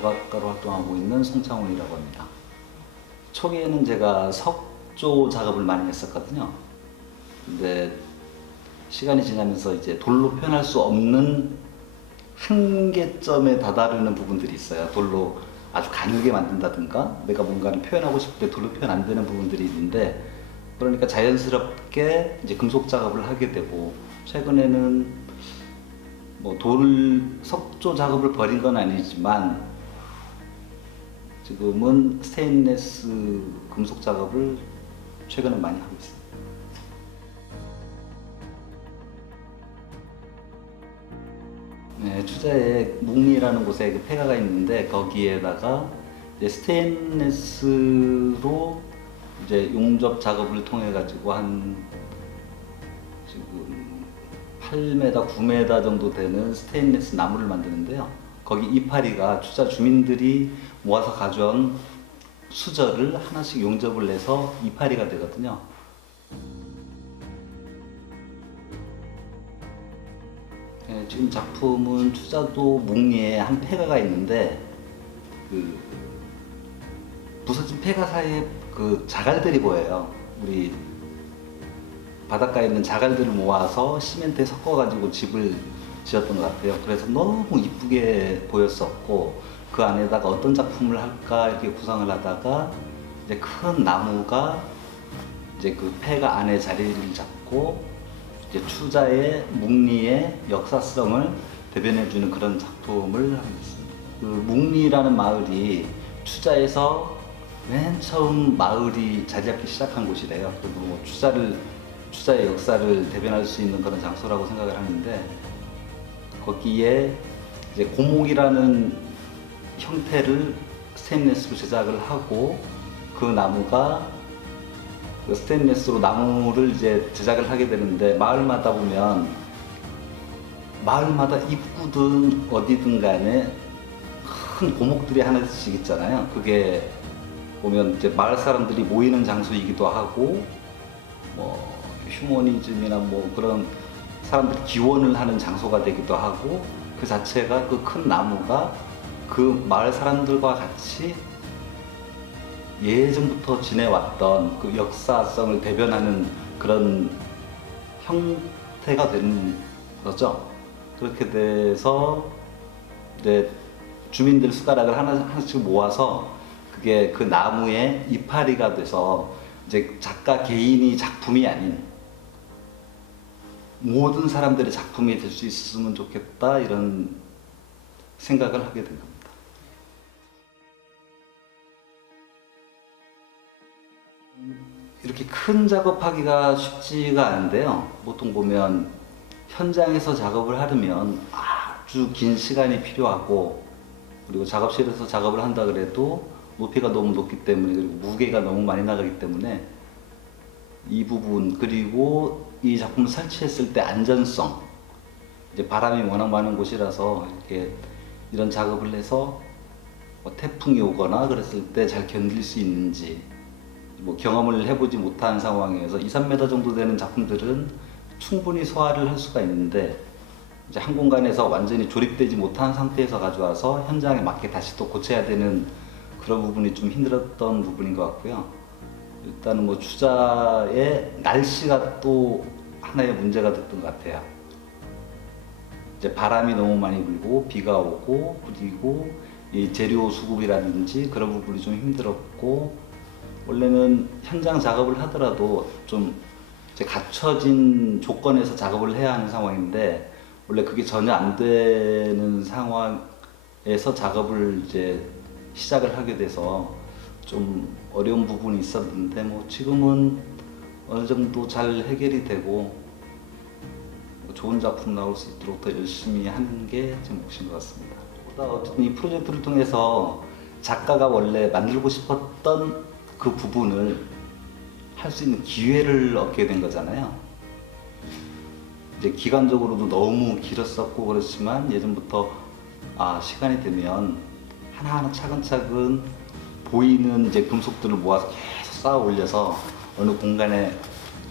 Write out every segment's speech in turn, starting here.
조각가로 활동하고 있는 송창훈이라고 합니다. 초기에는 제가 석조 작업을 많이 했었거든요. 근데 시간이 지나면서 이제 돌로 표현할 수 없는 한계점에 다다르는 부분들이 있어요. 돌로 아주 가늘게 만든다든가 내가 뭔가를 표현하고 싶을 때 돌로 표현 안 되는 부분들이 있는데, 그러니까 자연스럽게 이제 금속 작업을 하게 되고, 최근에는 뭐 석조 작업을 버린 건 아니지만 지금은 스테인리스 금속 작업을 최근에 많이 하고 있습니다. 네, 투자에 묵리라는 곳에 그 폐가가 있는데, 거기에다가 이제 스테인리스로 이제 용접 작업을 통해 가지고 한 지금 8m, 9m 정도 되는 스테인리스 나무를 만드는데요. 거기 이파리가 투자 주민들이 모아서 가져온 수저를 하나씩 용접을 해서 이파리가 되거든요. 네, 지금 작품은 투자도 묵리에 한 폐가가 있는데, 그 부서진 폐가 사이에 그 자갈들이 보여요. 우리 바닷가에 있는 자갈들을 모아서 시멘트에 섞어가지고 집을 지었던 것 같아요. 그래서 너무 이쁘게 보였었고, 그 안에다가 어떤 작품을 할까 이렇게 구상을 하다가 이제 큰 나무가 이제 그 폐가 안에 자리를 잡고 이제 추자의 묵리의 역사성을 대변해주는 그런 작품을 하고 있습니다. 그 묵리라는 마을이 추자에서 맨 처음 마을이 자리 잡기 시작한 곳이래요. 그리고 뭐 추자의 역사를 대변할 수 있는 그런 장소라고 생각을 하는데, 거기에 이제 고목이라는 형태를 스테인리스로 제작을 하고, 그 나무가 그 스테인리스로 나무를 이제 제작을 하게 되는데, 마을마다 보면 마을마다 입구든 어디든 간에 큰 고목들이 하나씩 있잖아요. 그게 보면 이제 마을 사람들이 모이는 장소이기도 하고, 뭐 휴머니즘이나 뭐 그런 사람들이 기원을 하는 장소가 되기도 하고, 그 자체가 그 큰 나무가 그 마을 사람들과 같이 예전부터 지내왔던 그 역사성을 대변하는 그런 형태가 되는 거죠. 그렇게 돼서 이제 주민들 숟가락을 하나씩 모아서 그게 그 나무의 이파리가 돼서 이제 작가 개인이 작품이 아닌 모든 사람들의 작품이 될 수 있으면 좋겠다, 이런 생각을 하게 된 겁니다. 이렇게 큰 작업하기가 쉽지가 않은데요. 보통 보면 현장에서 작업을 하려면 아주 긴 시간이 필요하고, 그리고 작업실에서 작업을 한다 그래도 높이가 너무 높기 때문에, 그리고 무게가 너무 많이 나가기 때문에 이 부분, 그리고 이 작품을 설치했을 때 안전성, 이제 바람이 워낙 많은 곳이라서 이렇게 이런 작업을 해서 뭐 태풍이 오거나 그랬을 때 잘 견딜 수 있는지, 뭐 경험을 해보지 못한 상황에서 2, 3m 정도 되는 작품들은 충분히 소화를 할 수가 있는데, 이제 한 공간에서 완전히 조립되지 못한 상태에서 가져와서 현장에 맞게 다시 또 고쳐야 되는 그런 부분이 좀 힘들었던 부분인 것 같고요. 일단은 뭐 추자의 날씨가 또 하나의 문제가 됐던 것 같아요. 이제 바람이 너무 많이 불고 비가 오고, 그리고 이 재료 수급이라든지 그런 부분이 좀 힘들었고, 원래는 현장 작업을 하더라도 좀 이제 갖춰진 조건에서 작업을 해야 하는 상황인데, 원래 그게 전혀 안 되는 상황에서 작업을 이제 시작을 하게 돼서 좀 어려운 부분이 있었는데, 뭐 지금은 어느 정도 잘 해결이 되고 좋은 작품 나올 수 있도록 더 열심히 하는 게 제 몫인 것 같습니다. 어쨌든 이 프로젝트를 통해서 작가가 원래 만들고 싶었던 그 부분을 할 수 있는 기회를 얻게 된 거잖아요. 이제 기간적으로도 너무 길었었고 그렇지만, 예전부터 시간이 되면 하나하나 차근차근 보이는 이제 금속들을 모아서 계속 쌓아 올려서 어느 공간에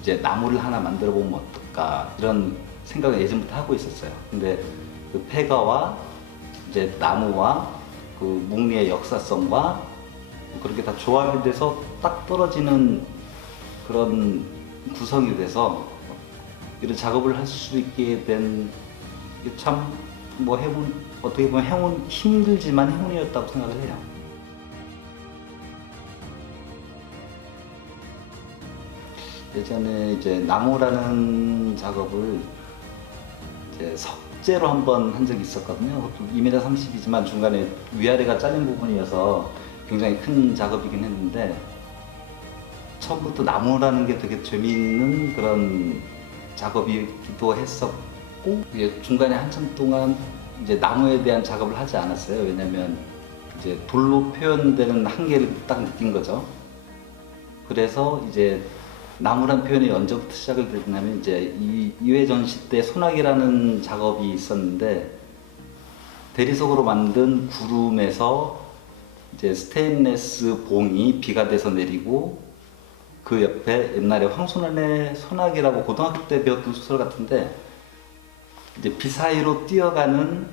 이제 나무를 하나 만들어 보면 어떨까, 이런 생각을 예전부터 하고 있었어요. 근데 그 폐가와 이제 나무와 그 묵리의 역사성과 그렇게 다 조합이 돼서 딱 떨어지는 그런 구성이 돼서 이런 작업을 할 수 있게 된 게 참 뭐 행운, 어떻게 보면 행운, 힘들지만 행운이었다고 생각을 해요. 예전에 이제 나무라는 작업을 이제 석재로 한번 한 적이 있었거든요. 2m 30이지만 중간에 위아래가 잘린 부분이어서 굉장히 큰 작업이긴 했는데, 처음부터 나무라는 게 되게 재미있는 그런 작업이기도 했었고, 이게 중간에 한참 동안 이제 나무에 대한 작업을 하지 않았어요. 왜냐면 이제 돌로 표현되는 한계를 딱 느낀 거죠. 그래서 이제 나무란 표현이 언제부터 시작을 됐냐면, 이제 이회 전시 때 소나기라는 작업이 있었는데, 대리석으로 만든 구름에서 이제 스테인레스 봉이 비가 돼서 내리고, 그 옆에 옛날에 황순환의 소나기라고 고등학교 때 배웠던 소설 같은데, 이제 비 사이로 뛰어가는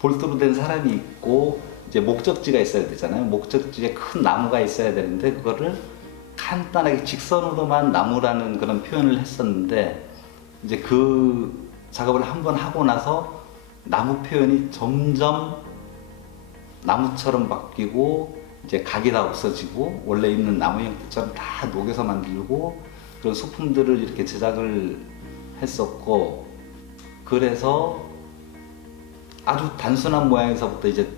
볼트로 된 사람이 있고, 이제 목적지가 있어야 되잖아요. 목적지에 큰 나무가 있어야 되는데, 그거를 간단하게 직선으로만 나무라는 그런 표현을 했었는데, 이제 그 작업을 한번 하고 나서 나무 표현이 점점 나무처럼 바뀌고, 이제 각이 다 없어지고 원래 있는 나무 형태처럼 다 녹여서 만들고 그런 소품들을 이렇게 제작을 했었고, 그래서 아주 단순한 모양에서부터 이제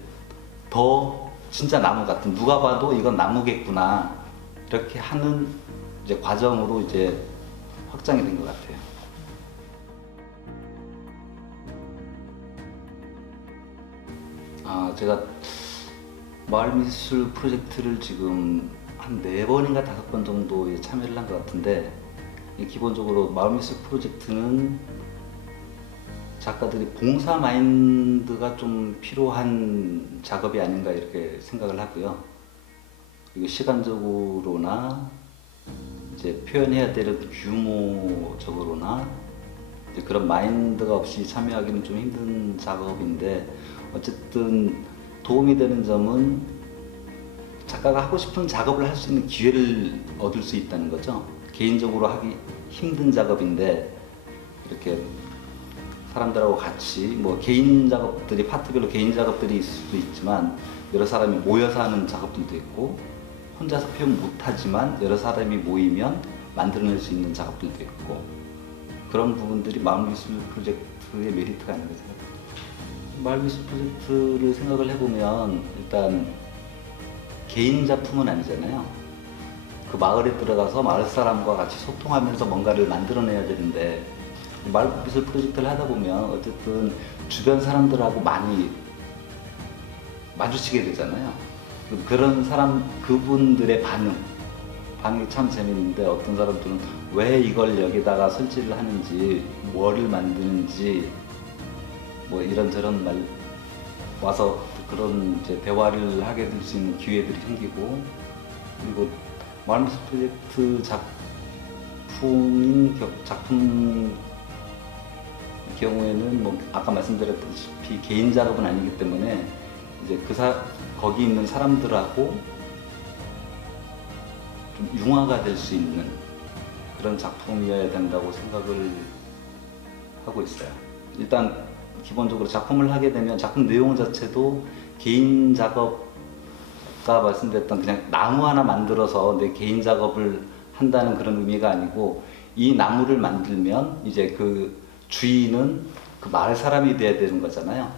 더 진짜 나무 같은, 누가 봐도 이건 나무겠구나 이렇게 하는 이제 과정으로 이제 확장이 된 것 같아요. 제가 마을미술 프로젝트를 지금 한 4번인가 5번 정도에 참여를 한 것 같은데, 기본적으로 마을미술 프로젝트는 작가들이 봉사 마인드가 좀 필요한 작업이 아닌가 이렇게 생각을 하고요. 그리고 시간적으로나 이제 표현해야 되는 규모적으로나 이제 그런 마인드가 없이 참여하기는 좀 힘든 작업인데, 어쨌든 도움이 되는 점은 작가가 하고 싶은 작업을 할 수 있는 기회를 얻을 수 있다는 거죠. 개인적으로 하기 힘든 작업인데, 이렇게 사람들하고 같이 뭐 개인 작업들이, 파트별로 개인 작업들이 있을 수도 있지만, 여러 사람이 모여서 하는 작업들도 있고, 혼자서 표현 못하지만 여러 사람이 모이면 만들어낼 수 있는 작업들도 있고, 그런 부분들이 마을미술 프로젝트의 메리트가 아닌가 생각합니다. 마을미술 프로젝트를 생각을 해보면, 일단 개인 작품은 아니잖아요. 그 마을에 들어가서 마을 사람과 같이 소통하면서 뭔가를 만들어내야 되는데, 마을미술 프로젝트를 하다 보면 어쨌든 주변 사람들하고 많이 마주치게 되잖아요. 그런 사람, 그분들의 반응이 참 재밌는데, 어떤 사람들은 왜 이걸 여기다가 설치를 하는지, 뭐를 만드는지, 뭐 이런저런 말 와서 그런 이제 대화를 하게 될 수 있는 기회들이 생기고, 그리고 마을미술 프로젝트 작품 경우에는 뭐 아까 말씀드렸다시피 개인 작업은 아니기 때문에, 이제 거기 있는 사람들하고 좀 융화가 될 수 있는 그런 작품이어야 된다고 생각을 하고 있어요. 일단 기본적으로 작품을 하게 되면 작품 내용 자체도 개인 작업가 말씀드렸던 그냥 나무 하나 만들어서 내 개인 작업을 한다는 그런 의미가 아니고, 이 나무를 만들면 이제 그 주인은 그 마을 사람이 돼야 되는 거잖아요.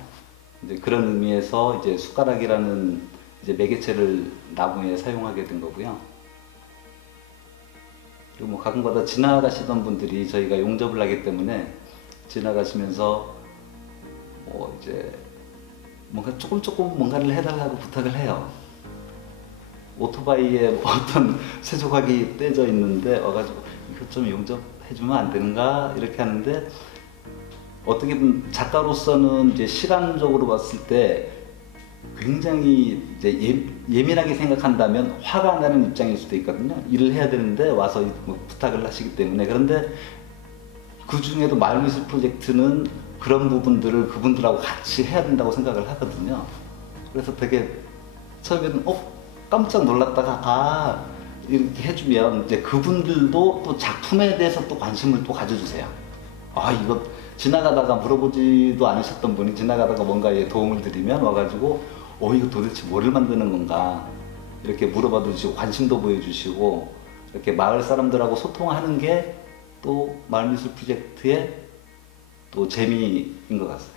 이제 그런 의미에서 이제 숟가락이라는 이제 매개체를 나무에 사용하게 된 거고요. 그리고 뭐 가끔가다 지나가시던 분들이 저희가 용접을 하기 때문에 지나가시면서 뭐 이제 뭔가 조금 뭔가를 해달라고 부탁을 해요. 오토바이에 어떤 세조각이 떼져 있는데 와가지고 이거 좀 용접해주면 안 되는가 이렇게 하는데, 어떻게 보면 작가로서는 이제 시간적으로 봤을 때 굉장히 이제 예민하게 생각한다면 화가 나는 입장일 수도 있거든요. 일을 해야 되는데 와서 뭐 부탁을 하시기 때문에. 그런데 그 중에도 마을미술 프로젝트는 그런 부분들을 그분들하고 같이 해야 된다고 생각을 하거든요. 그래서 되게 처음에는 깜짝 놀랐다가 이렇게 해주면 이제 그분들도 또 작품에 대해서 또 관심을 또 가져주세요. 이거 지나가다가 물어보지도 않으셨던 분이 지나가다가 뭔가에 도움을 드리면 와가지고 이거 도대체 뭐를 만드는 건가 이렇게 물어봐 주시고 관심도 보여주시고 이렇게 마을 사람들하고 소통하는 게 또 마을미술 프로젝트의 또 재미인 것 같습니다.